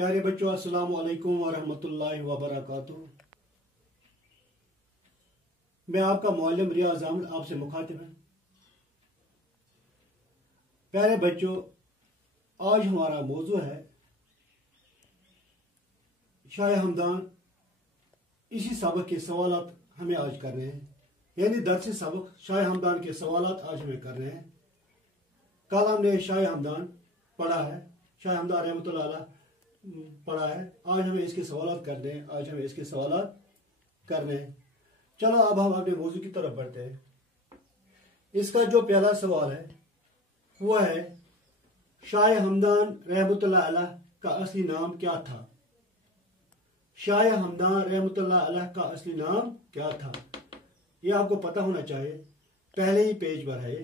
प्यारे बच्चों, अस्सलाम वालेकुम व रहमतुल्लाहि व बरकातुहू। मैं आपका मुअल्लिम रियाज अहमद आपसे मुखातिब है। प्यारे बच्चों, आज हमारा मौजू है शाह हमदान। इसी सबक के सवालात हमें आज कर रहे हैं, यानी दरसी सबक शाह हमदान के सवालात आज हमें कर रहे हैं। कल हमने शाह हमदान पढ़ा है, शाह हमदान रहमतुल्लाह अलैह पढ़ा है। आज हमें इसके सवालात करने हैं, आज हमें इसके सवालात करने हैं। चलो अब हम अपने मौजू की तरफ बढ़ते हैं। इसका जो पहला सवाल है वो है, शाह हमदान रहमतुल्लाह अलैह का असली नाम क्या था? शाह हमदान रहमतुल्लाह अलैह का असली नाम क्या था? ये आपको पता होना चाहिए, पहले ही पेज पर है।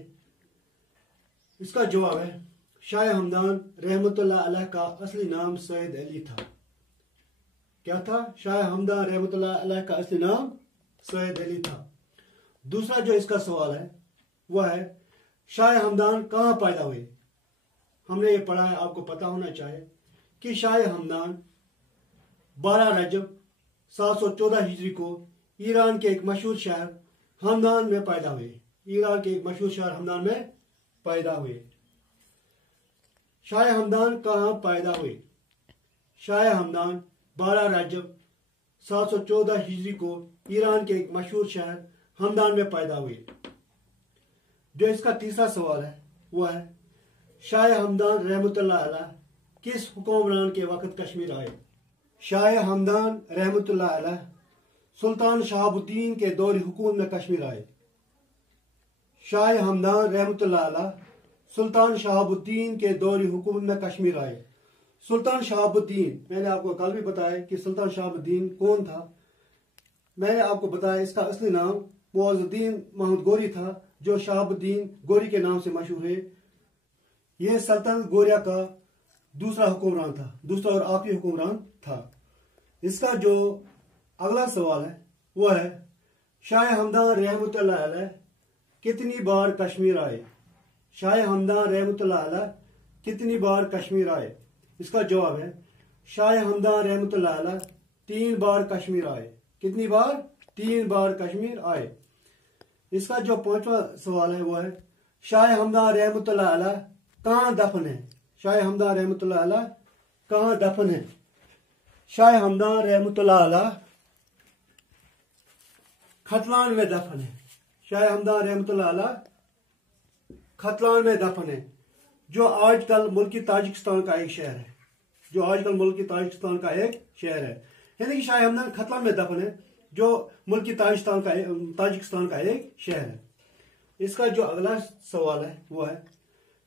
इसका जवाब है, शाह हमदान रहमतुल्लाह अलैह का असली नाम सैयद अली था। क्या था? शाह हमदान रहमतुल्लाह अलैह का असली नाम सैयद अली था। दूसरा जो इसका सवाल है वह है, शाह हमदान कहाँ पैदा हुए? हमने ये पढ़ा है, आपको पता होना चाहिए कि शाह हमदान 12 रजब 714 हिजरी को ईरान के एक मशहूर शहर हमदान में पैदा हुए। ईरान के एक मशहूर शहर हमदान में पैदा हुए। शाह हमदान कहाँ पैदा हुए? शाह हमदान 12 रजब 714 हिजरी को ईरान के एक मशहूर शहर हमदान में पैदा हुए। जो इसका तीसरा सवाल है वह है, शाह हमदान रहमतुल्लाह अलैह किस हुक्मरान के वक्त कश्मीर आए? शाह हमदान रहमतुल्लाह अलैह सुल्तान शहाबुद्दीन के दौर हुकूमत में कश्मीर आए। शाह हमदान रहमतुल्लाह अलैह सुल्तान शहाबुद्दीन के दौर हुकूमत में कश्मीर आए। सुल्तान शहाबुद्दीन, मैंने आपको कल भी बताया कि सुल्तान शहाबुद्दीन कौन था। मैंने आपको बताया इसका असली नाम मुअज़्ज़ुद्दीन महमूद गोरी था, जो शहाबुद्दीन गोरी के नाम से मशहूर है। यह सल्तनत गोरिया का दूसरा हुक्मरान था, दूसरा और आखिरी हुक्मरान था। इसका जो अगला सवाल है वह है, शाह हमदान रहमतुल्लाह अलैह कितनी बार कश्मीर आए? शाह हमदान रहमतुल्लाह अलैह कितनी बार कश्मीर आए? इसका जवाब है, शाह हमदान रहमतुल्लाह अलैह 3 बार कश्मीर आए। कितनी बार? 3 बार कश्मीर आए। इसका जो 5वां सवाल है वह है, शाह हमदान रहमतुल्लाह अलैह कहाँ दफन है? शाह हमदान रहमतुल्लाह अलैह कहाँ दफन है? शाह हमदान रहमतुल्लाह अलैह खतलान में दफन है। शाह हमदान रहमतुल्लाह अलैह खतलान में दफन है, जो आजकल मुल्की ताजिकिस्तान का एक शहर है। जो आजकल मुल्की ताजिकिस्तान का एक शहर है, यानी कि शाह हमदान खतलान में दफन है, जो मुल्की ताजिकिस्तान का एक शहर है। इसका जो अगला सवाल है वह है,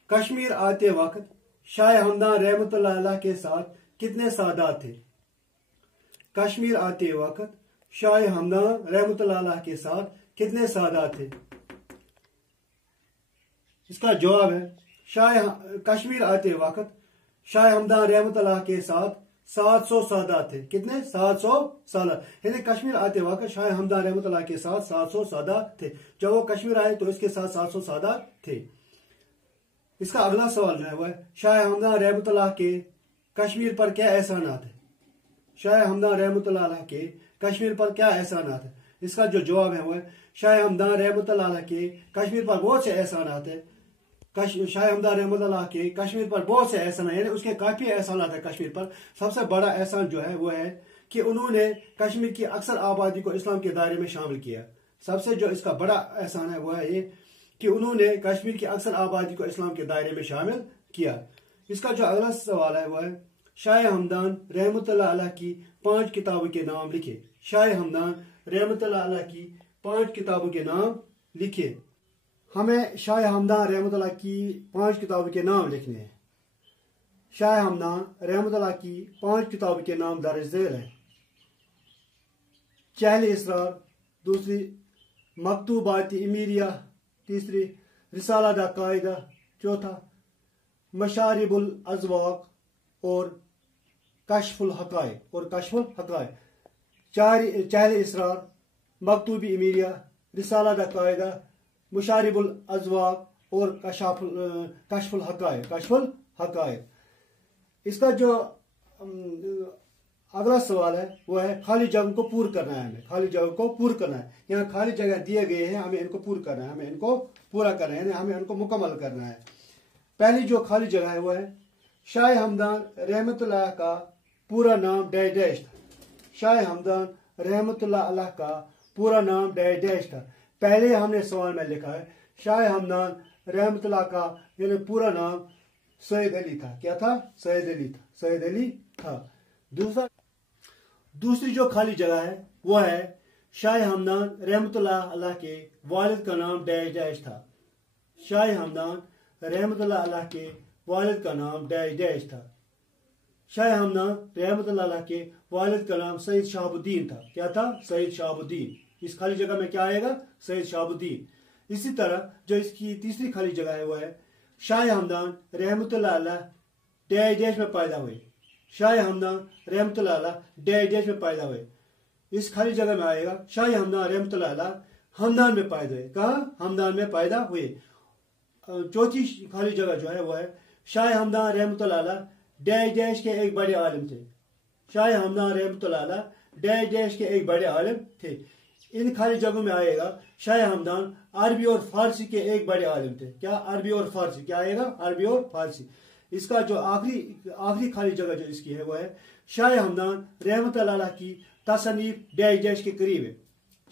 कश्मीर आते वक्त शाह हमदान रहमतुल्लाह अलैह के साथ कितने सादात थे? कश्मीर आते वक्त शाह हमदान रहमतुल्लाह अलैह के साथ कितने सादात थे? इसका जवाब है, कश्मीर आते वक्त शाह हमदान रहमतुल्लाह के साथ 700 सादात थे। कितने? 700 सादात। यानी कश्मीर आते वक्त शाह हमदान रहमतुल्लाह के साथ 700 सादात थे। जब वो कश्मीर आए तो इसके साथ 700 सादात थे। इसका अगला सवाल जो है वह, शाह हमदान रहमतुल्लाह के कश्मीर पर क्या एहसानात है? शाह हमदान रहमतुल्लाह अलैह के कश्मीर पर क्या एहसानात है? इसका जो जवाब है वह, शाह हमदान रहमतुल्लाह अलैह के कश्मीर पर बहुत से एहसानात है। शाह हमदान रहमतुल्लाह के कश्मीर पर बहुत से एहसान है, यानी उसके काफी एहसानात है कश्मीर पर। सबसे बड़ा एहसान जो है वो है कि उन्होंने कश्मीर की अक्सर आबादी को इस्लाम के दायरे में शामिल किया। सबसे जो इसका बड़ा एहसान है वो है ये कि उन्होंने कश्मीर की अक्सर आबादी को इस्लाम के दायरे में शामिल किया। इसका जो अगला सवाल है वह है, शाह हमदान रहमतुल्लाह अलैह की 5 किताबों के नाम लिखे। शाह हमदान रहमतुल्लाह अलैह की 5 किताबों के नाम लिखे। हमें शाह हमदान रहमतुल्लाह की 5 किताबों के नाम लिखने हैं। शाह हमदान रहमतुल्लाह की 5 किताबों के नाम दर्ज झेल है। चहल इसरार, दूसरी मकतूबात इमीरिया, तीसरी रिसाला दा कायदा, चौथा मशारिबुल अज़वाक और कश्फुल हकायक। चहल इसरार, मकतूबी इमीरिया, रिसाला दा कायदा, मुशारिबुल अज़वाक और कश्फुल हकायक। इसका जो अगला सवाल है वो है खाली जगह को पूर्ण करना है। हमें खाली जगह को पूर्ण करना है। यहाँ खाली जगह दिए गए हैं, हमें इनको पूर्ण करना है, हमें इनको पूरा करना है, हमें इनको मुकम्मल करना है। पहली जो खाली जगह है वो है शाह हमदान रहमतुल्लाह का पूरा नाम डैश डैश था। शाह हमदान रहमतुल्लाह अलैह का पूरा नाम डैश डैश था। पहले हमने सवाल में लिखा है शाह हमदान रहमतुल्लाह का यानी पूरा नाम सैयद अली था। क्या था? सैयद अली था। सैयद अली था। दूसरी जो खाली जगह है वो है शाह हमदान रहमतुल्लाह अलैह के वालिद का नाम डैश डैश था। शाह हमदान रहमतुल्लाह अलैह के वालिद का नाम डैश डैश था। शाह हमदान रहमतुल्लाह अलैह के वालिद का नाम सैयद शहाबुद्दीन था। क्या था? सैयद शहाबुद्दीन। इस खाली जगह में क्या आएगा? सैयद शहाबुद्दीन। इसी तरह जो इसकी तीसरी खाली जगह है वो है शाह हमदान रहमतुल्लाह अलैह डैश डैश में पैदा हुए। शाह हमदान रहमतुल्लाह अलैह डैश डैश में पैदा हुए। इस खाली जगह में आएगा शाह हमदान रहमतुल्लाह अलैह हमदान में पैदा हुए। कहाँ? हमदान में पैदा हुए। चौथी खाली जगह जो है वो है शाह हमदान रहमतुल्लाह अलैह डैश डैश के एक बड़े आलिम थे। शाह हमदान रहमतुल्लाह अलैह डैश डैश के एक बड़े आलिम थे। इन खाली जगहों में आएगा शाह हमदान अरबी और फारसी के एक बड़े आलिम थे। क्या? अरबी और फारसी। क्या आएगा? अरबी और फारसी। इसका जो आखिरी खाली जगह जो इसकी है वो है शाह हमदान रहमतुल्लाह अलैह की तसनीफ डैश डैश के करीब है।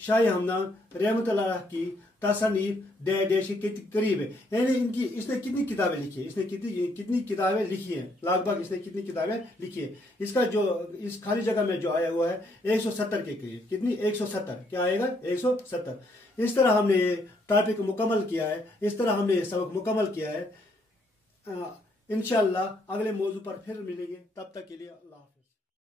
शाह हमदान रहमतुल्लाह अलैह की तसनीफ डैश डैश के करीब है। यानी इनकी इसने कितनी किताबें लिखी है? इसने कितनी किताबें लिखी है? लगभग इसने कितनी किताबें लिखी है? इसका जो इस खाली जगह में जो आया हुआ है 170 के करीब। कितनी? 170। क्या आएगा? 170। इस तरह हमने ये टॉपिक मुकम्मल किया है। इस तरह हमने ये सबक मुकम्मल किया है। इंशाअल्लाह अगले मौजू पर फिर मिलेंगे। तब तक के लिए अल्लाह हाफ़िज़।